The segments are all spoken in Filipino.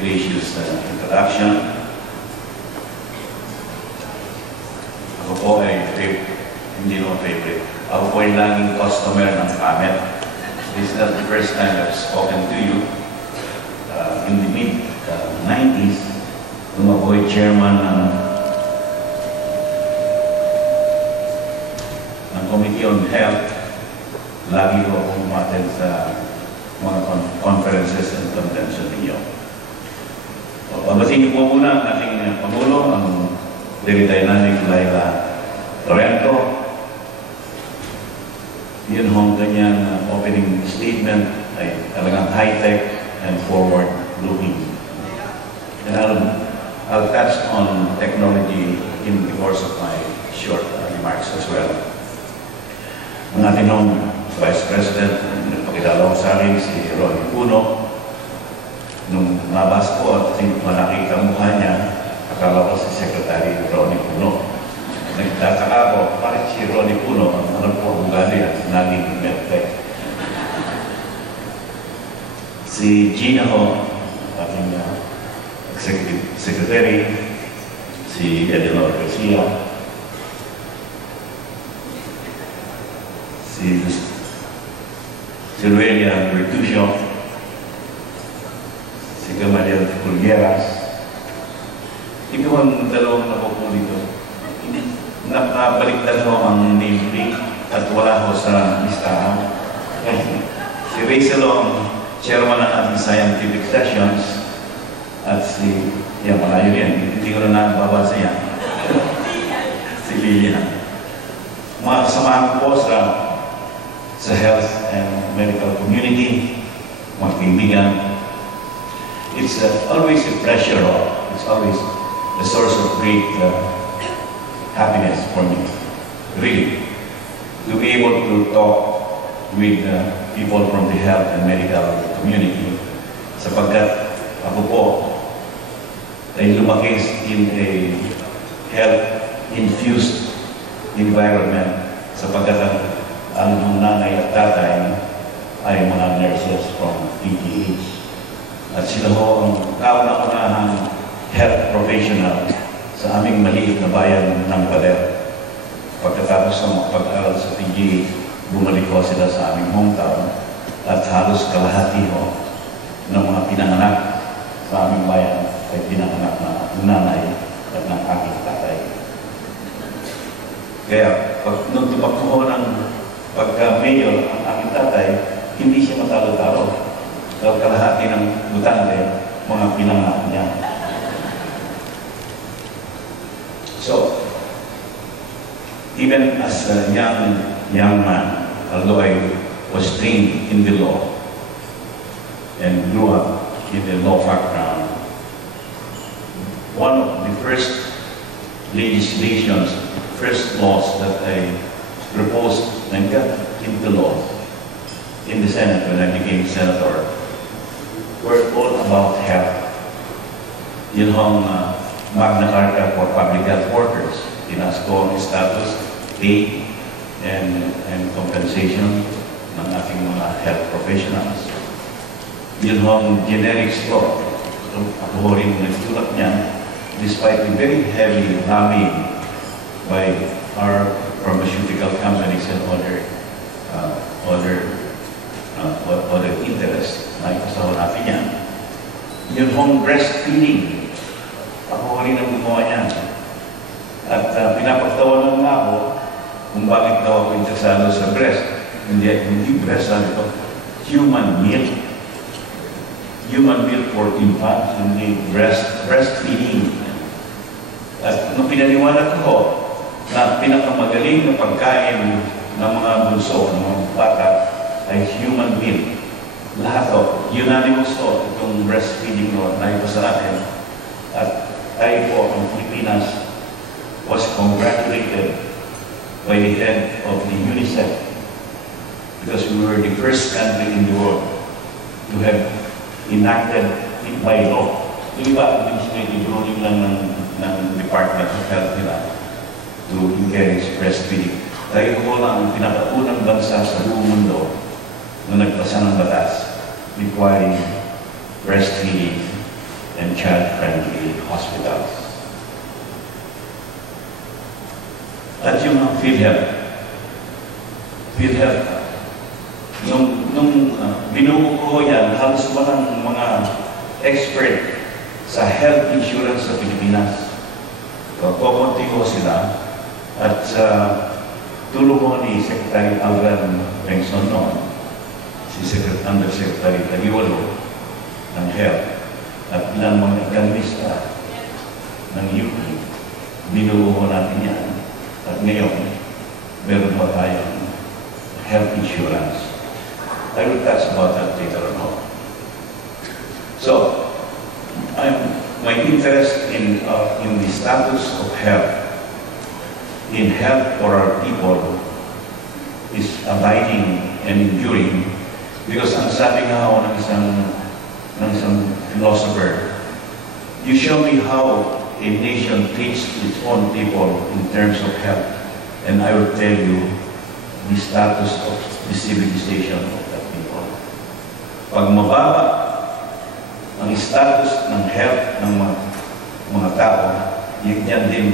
gracious introduction. Ako po ay hindi naman favorite. Ako po ay laging customer ng PAMET. This is not the first time I've spoken to you. In the mid-90s, nung ako ay chairman ng Committee on Health, lagi ko akong umattend sa mga conferences and convention ninyo. Pabatiin niyo po muna ang ating Pangulo, ang very dynamic Laila Torrento. Yun hong kanyang opening statement ay talagang high-tech and forward-looking. And I'll touch on technology in the course of my short remarks as well. Ang ating Vice President, nagpakilala ko sa akin si Ronnie Puno. Nung nabas ko at malaki ang mukha niya, akala ko si Secretary Ronnie Puno. Nagtataka ko, bakit si Ronnie Puno, ano po ang ugali at naging medtech. Si Gina ho, ating Executive Secretary, si Edgardo J, si Luelia Bertuccio, si Gamaliel Pulgueras. Ikaw ang dalawang nakupo dito. Nakabaliktad ho ang nameplate at wala ho sa listahan. Si Rachel ang chairman ng ating scientific sessions at si, malayo yan, hindi ko na nababasa yan. Si Lilian. Mga kasamahan ko po sa health and medical community, mga kaibigan. It's always a pleasure, it's always a source of great happiness for me, really, to be able to talk with people from the health and medical community, sapagkat ako po ay lumaki in a health-infused environment, sapagkat ang nanay at tatay ay mga nurses from PGH. At sila ho ang kauna-unahang health professional sa aming maliit na bayan ng Pader. Pagkatapos ng pag-aral sa PGH, bumalik ko sila sa aming hometown at halos kalahati ho ng mga pinanganak sa aming bayan ay pinanganak na nanay at ng aking tatay. Kaya nung tumakbo ko ng pagka-mayor ang aking tatay, hindi siya matalo-talo. Dahil kalahati ng butante, mga pinanganak niya. So, even as a young man, although I was trained in the law and grew up in the law background, one of the first legislations, first laws that I proposed and got into law in the Senate when I became senator were all about health. Yun hong Magna Carta for public health workers, tinaas ko ang status, pay, and compensation ng ating mga health professionals. Yun hong generics law. Ako rin nagtulak niyan, despite the very heavy lobbying by our pharmaceutical companies and other interests na ikasawa natin yan. Yun hong breastfeeding. Ako rin ang gumawa niyan. At pinapagtawanan nga ako kung bakit daw ako interesado sa breast. Hindi breast, sabi ko, human milk. Human milk for infants, hindi breastfeeding. At nung pinaliwanag ko na pinakamagaling na pagkain ng mga bunso, ng mga bata, ay human milk. Lahat o, unanimous o, itong breastfeeding o, na ito sa atin. At tayo po, ang Pilipinas, was congratulated by the head of the UNICEF because we were the first country in the world to have enacted it by law. Di ba, administrative ruling lang ng Department of Health nila to encourage breastfeeding. Tayo po lang ang pinakaunang bansa sa buong mundo na nagpasa ng batas requiring breastfeeding and child-friendly hospitals. At yung PhilHealth, nung binuo ko yan, halos walang mga expert sa health insurance sa Pilipinas. Kukunti ko sila at sa tulong mo ni Secretary Angara noon, si Undersecretary Tagiwalo ng Health at ilang mga economista ng UP, binuo natin yan. At ngayon, meron pa tayong health insurance. I will touch about that later on. So, my interest in the status of health, in health for our people, is abiding and enduring because ang sabi nga ako ng isang philosopher, you show me how a nation treats its own people in terms of health, and I will tell you the status of the civilization of that people. Pag mababa ang status ng health ng mga tao, yan din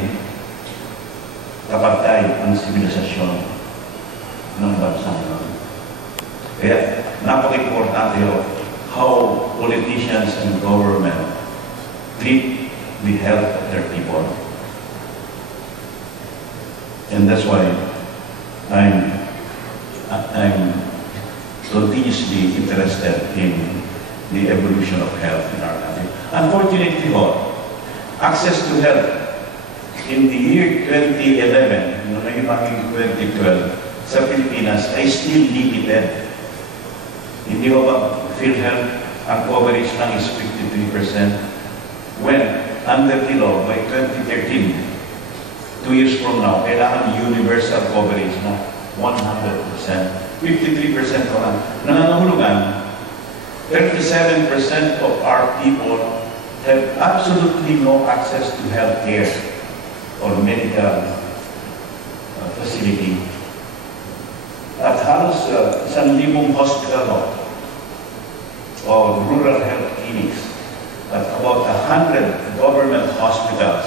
kapatay ang sibilisasyon ng bansa natin. Kaya napaka-importante yun how politicians and government treat the health of their people. And that's why I'm continuously interested in the evolution of health in our country. Unfortunately, access to health in the year 2011, nung naging 2012, sa Pilipinas ay still limited. Hindi ba PhilHealth, ang coverage lang is 53%. When under the law, by 2013, 2 years from now, kailangan universal coverage na 100%. 53% pa lang. Nangangahulugan, 37% of our people have absolutely no access to health care or medical facility. At halos 1,000 hospital or rural health clinics at about 100 government hospitals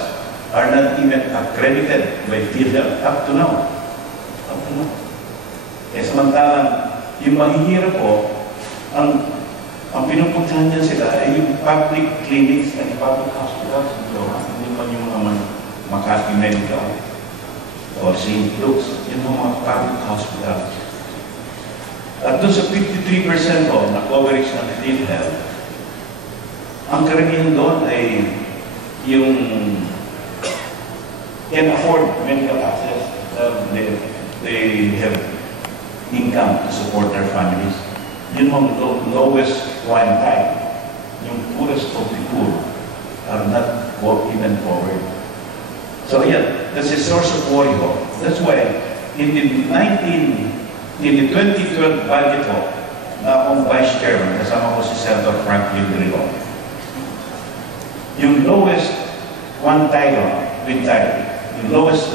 are not even accredited by PhilHealth up to now. Eh samantalang, yung mahihirap po, ang pinupuntahan niya sila ay yung public clinics and public hospitals. Hindi man yung mga Makati Medical or St. Luke's, yung mga public hospitals. At doon sa 53% na coverage ng PhilHealth, ang karamihan doon ay yung can afford medical access. They have income to support their families. Yun ang lowest quintile. Yung poorest of the poor are not even covered. So yeah, that's a source of worry. That's why in the 2012 budget na akong vice chairman, kasama ko si Senator Franklin Drilon, yung lowest quintile, yung lowest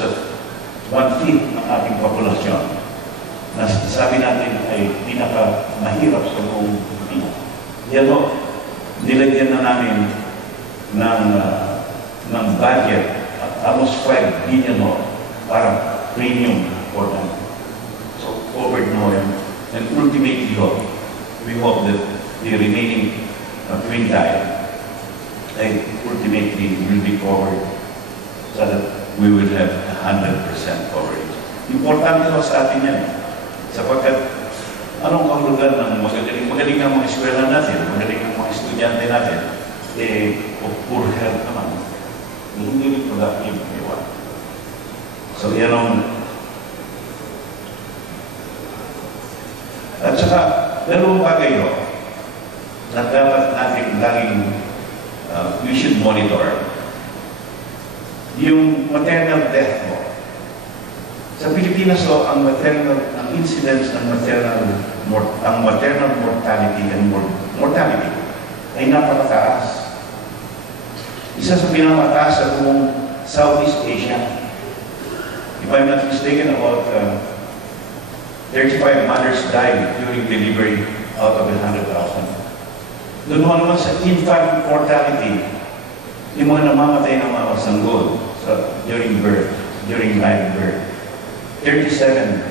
1/5 ng ating populasyon, na sabi natin ay pinaka-mahirap sa buong Pilipinas. Yan o, nilagyan na namin ng budget at almost 5 billion para premium for them. So, covered na yan. And ultimately, we hope that the remaining quintile ay ultimately will be covered so that we will have 100% coverage. Importante sa atin yan. Sapagkat anong kahulugan ng magaling ang mga eskwela natin, magaling ang mga estudyante natin, of poor health naman. Hindi rin productive. So yan ang at saka dalawang bagay na dapat natin laging we should monitor. Yung maternal death mo. Sa Pilipinas ang incidence ng maternal mortality and mortality ay napakataas. Isa sa pinamataas sa buong Southeast Asia. If I'm not mistaken, about 35 mothers died during delivery out of 100,000. Doon naman sa infant mortality, yung mga namamatay ng mga sanggol during birth, during live birth. 37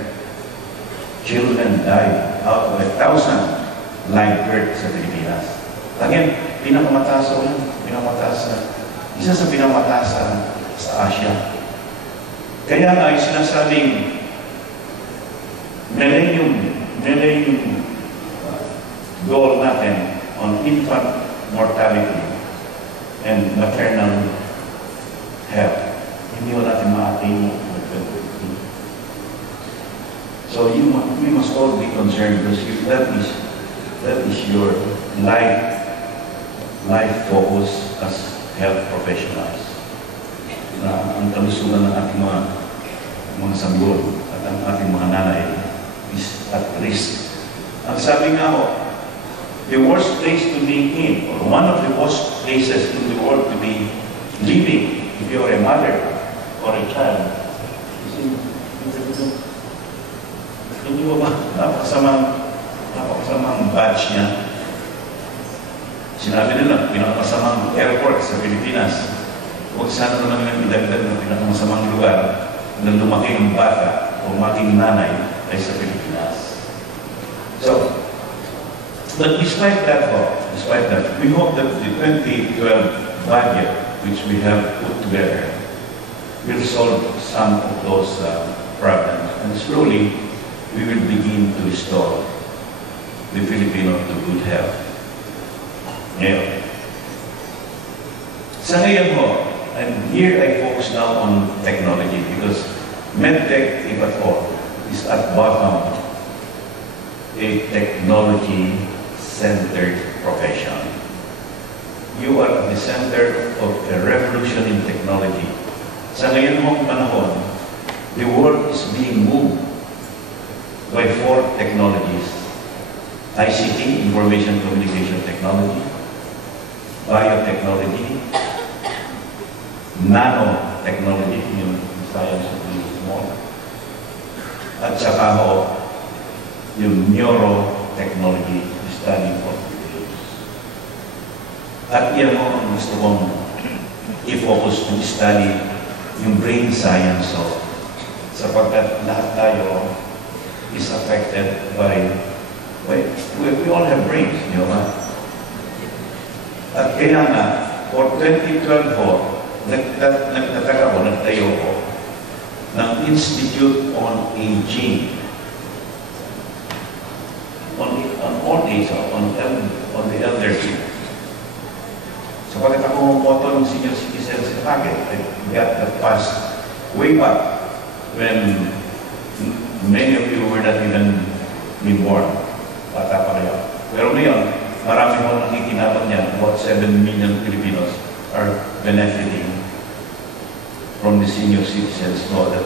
children died out of 1,000 live births sa Pilipinas. Again, pinakamataas o yan, isa sa pinamataas sa Asia. Kaya nga, yung sinasabing millennium goal natin on infant mortality and maternal health, hindi mo natin ma-attain. So we must all be concerned because that is your life focus as health professionals. Na ang kalusugan ng ating mga sanggol at ang ating mga nanay is at risk. Ang sabi nga ho, the worst place to be in, or one of the worst places in the world to be living, if you're a mother or a child, is in hindi mo ba napakasamang batch niya? Sinabi nila, pinakamasamang airport sa Pilipinas. Huwag sana naman nilang idagdag ng pinakamasamang lugar na lumaki ang bata o maging nanay ay sa Pilipinas. So, but despite that, we hope that the 2012 budget which we have put together will solve some of those problems. And slowly, we will begin to restore the Filipino to good health. Ngayon. Sa ngayon ho, and here I focus now on technology because medtech, if at all, is at bottom a technology-centered profession. You are at the center of a revolution in technology. Sa ngayon mong panahon, the world is being moved by 4 technologies: ICT, Information Communication Technology, Biotechnology, Nanotechnology, yung science of the small, at saka ho, yung Neurotechnology, study of the age. At yan ho ang gusto kong i-focus to study yung brain science ho, sapagkat lahat tayo is affected by, we all have brains, di ba? At kaya nga, for 2012 ho, nagtayo ko ng Institute on Aging, on old age, on the elderly. Sapagkat ako moto ng senior citizens sa target, I got that passed way back when many of you were not even born. Bata pa kayo. Pero ngayon, marami mo nakikinabang niya. About 7 million Filipinos are benefiting from the senior citizens law that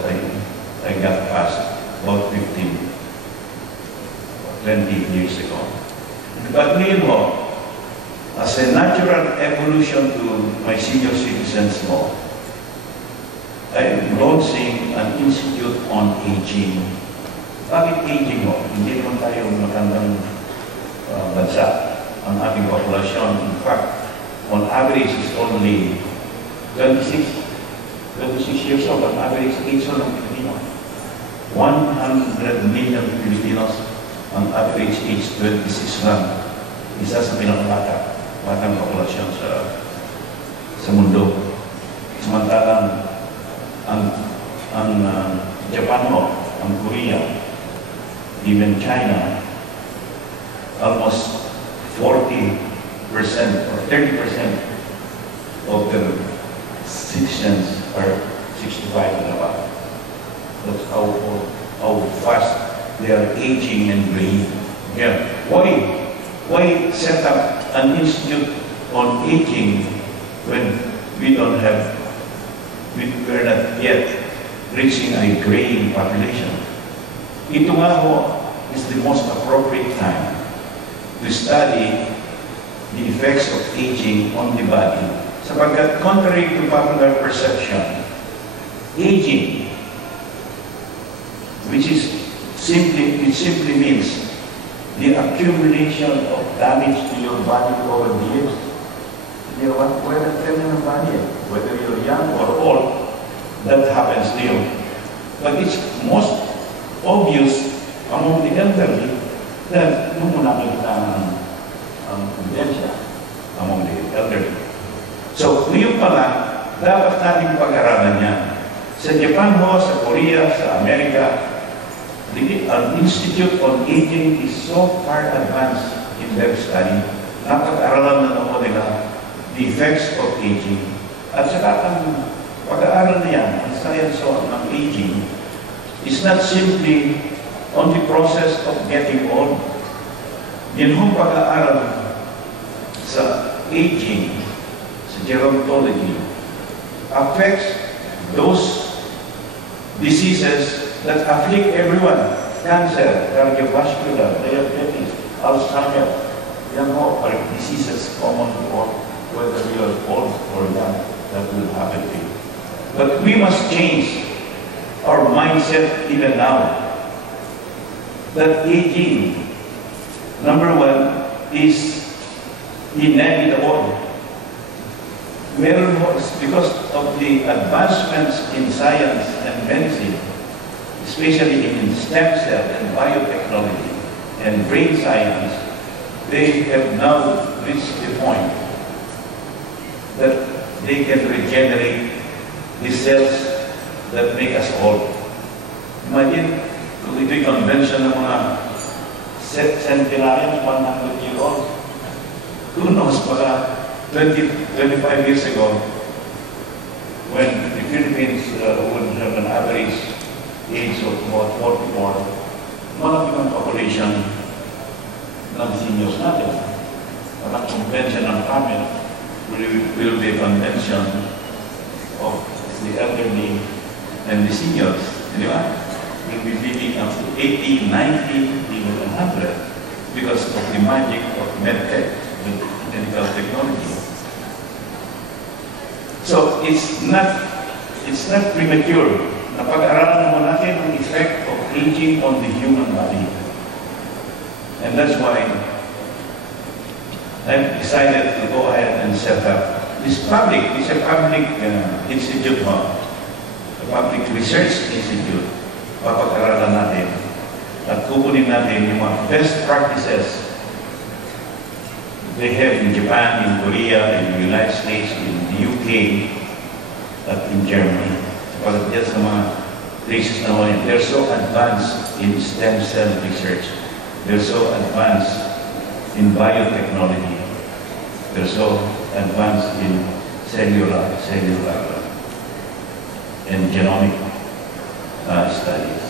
I got passed about 15, 20 years ago. But ngayon ho, as a natural evolution to my senior citizens law, I'm launching an Institute on Aging. Bakit aging ho? Hindi naman tayo matandang bansa. Ang ating populasyon, in fact, on average is only 26 years old. Ang average age ng Pilipino. 100 million Filipinos, ang average age 26 lang. Isa sa batang populasyon sa mundo. Samantalang ang Japan ho, ang Korea, even China, almost 40% or 30% of the citizens are 65 and above. That's how fast they are aging and graying. Yeah. Why set up an institute on aging when we're not yet reaching a graying population? Ito nga ho is the most appropriate time to study the effects of aging on the body. Sapagkat contrary to popular perception, aging, which simply means the accumulation of damage to your body over the years. You know, wear a terminal body, whether you're young or old, that happens to you. But it's most obvious among the elderly that nung muna nakikita ang kondensya among the elderly. So, ngayon pala, dapat natin pag-aralan yan. Sa Japan ho, sa Korea, sa Amerika, the Institute on Aging is so far advanced in their study. Napag-aralan na naman nila the effects of aging. At saka ang pag-aaral na yan, ang science ng aging, is not simply on the process of getting old. Yan hong pag-aaral sa aging, sa gerontology, affects those diseases that afflict everyone. Cancer, cardiovascular, diabetes, Alzheimer. Yan ho are diseases common to all, whether you are old or young, that will happen to you. But we must change our mindset even now. That aging, number one, is inevitable. Because of the advancements in science and medicine, especially in stem cell and biotechnology and brain science, they have now reached the point that they can regenerate the cells that make us old. Imagine, kung ito'y convention ng mga centenarians, 100-year-olds, who knows, baka 25 years ago, when the Philippines would have an average age of about 44, malaki ang population ng seniors natin. Ang convention ng PAMET will be a convention of the elderly and the seniors. Di ba? We'll be living up to 80, 90, even 100 because of the magic of medtech, medical technology. So it's not premature na pag-aralan mo natin ang effect of aging on the human body. And that's why I've decided to go ahead and set up this public, it's a public institute, a public research institute. Papag-aralan natin at kukunin natin yung mga best practices they have in Japan, in Korea, in the United States, in the UK, at in Germany. Kapag dyan sa mga places na wala, they're so advanced in stem cell research. They're so advanced in biotechnology. They're so advanced in cellular and genomic studies.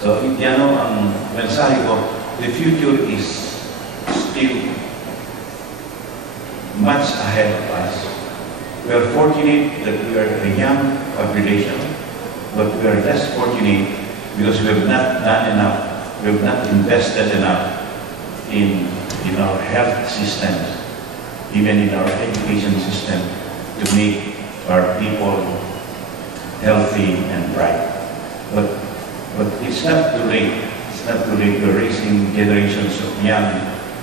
So, yan ang mensahe ko, the future is still much ahead of us. We are fortunate that we are a young population, but we are less fortunate because we have not done enough, we have not invested enough in our health systems, even in our education system, to make our people healthy and bright. But it's not too late. It's not too late. We're raising generations of young,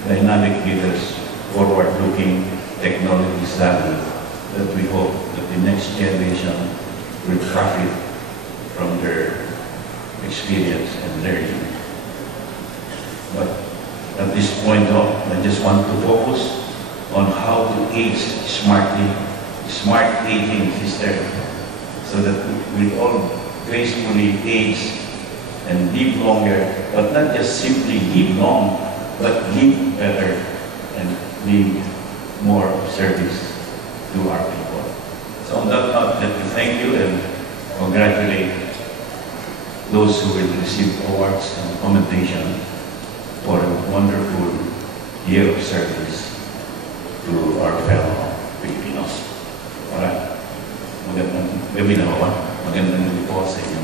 dynamic leaders, forward-looking, technology savvy, that we hope that the next generation will profit from their experience and learning. But at this point, I just want to focus on how to age smartly, smart aging system, so that we all gracefully age and live longer, but not just simply live long, but live better and live more service to our people. So on that note, let me thank you and congratulate those who will receive awards and commendation for a wonderful year of service to our fellow Filipinos. Alright. Magandang gabi na ba? Magandang gabi po sa inyo.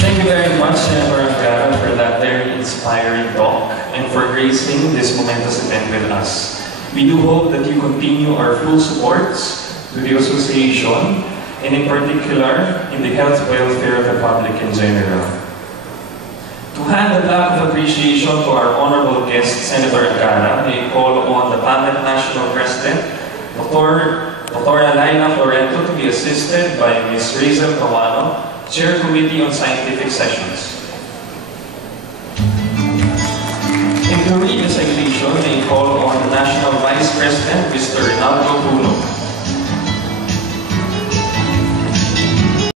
Thank you very much, Senator Angara, for that very inspiring talk and for gracing this momentous event with us. We do hope that you continue our full supports to the association and in particular in the health welfare of the public in general. To hand the plaque of appreciation to our honorable guest, Senator Angara, may call on the PAMET National President, Dr. Alaina Florento, to be assisted by Ms. Razel Tawano, Chair Committee on Scientific Sessions. In the recitation, may call on the National Vice President, Mr. Rinaldo Puno.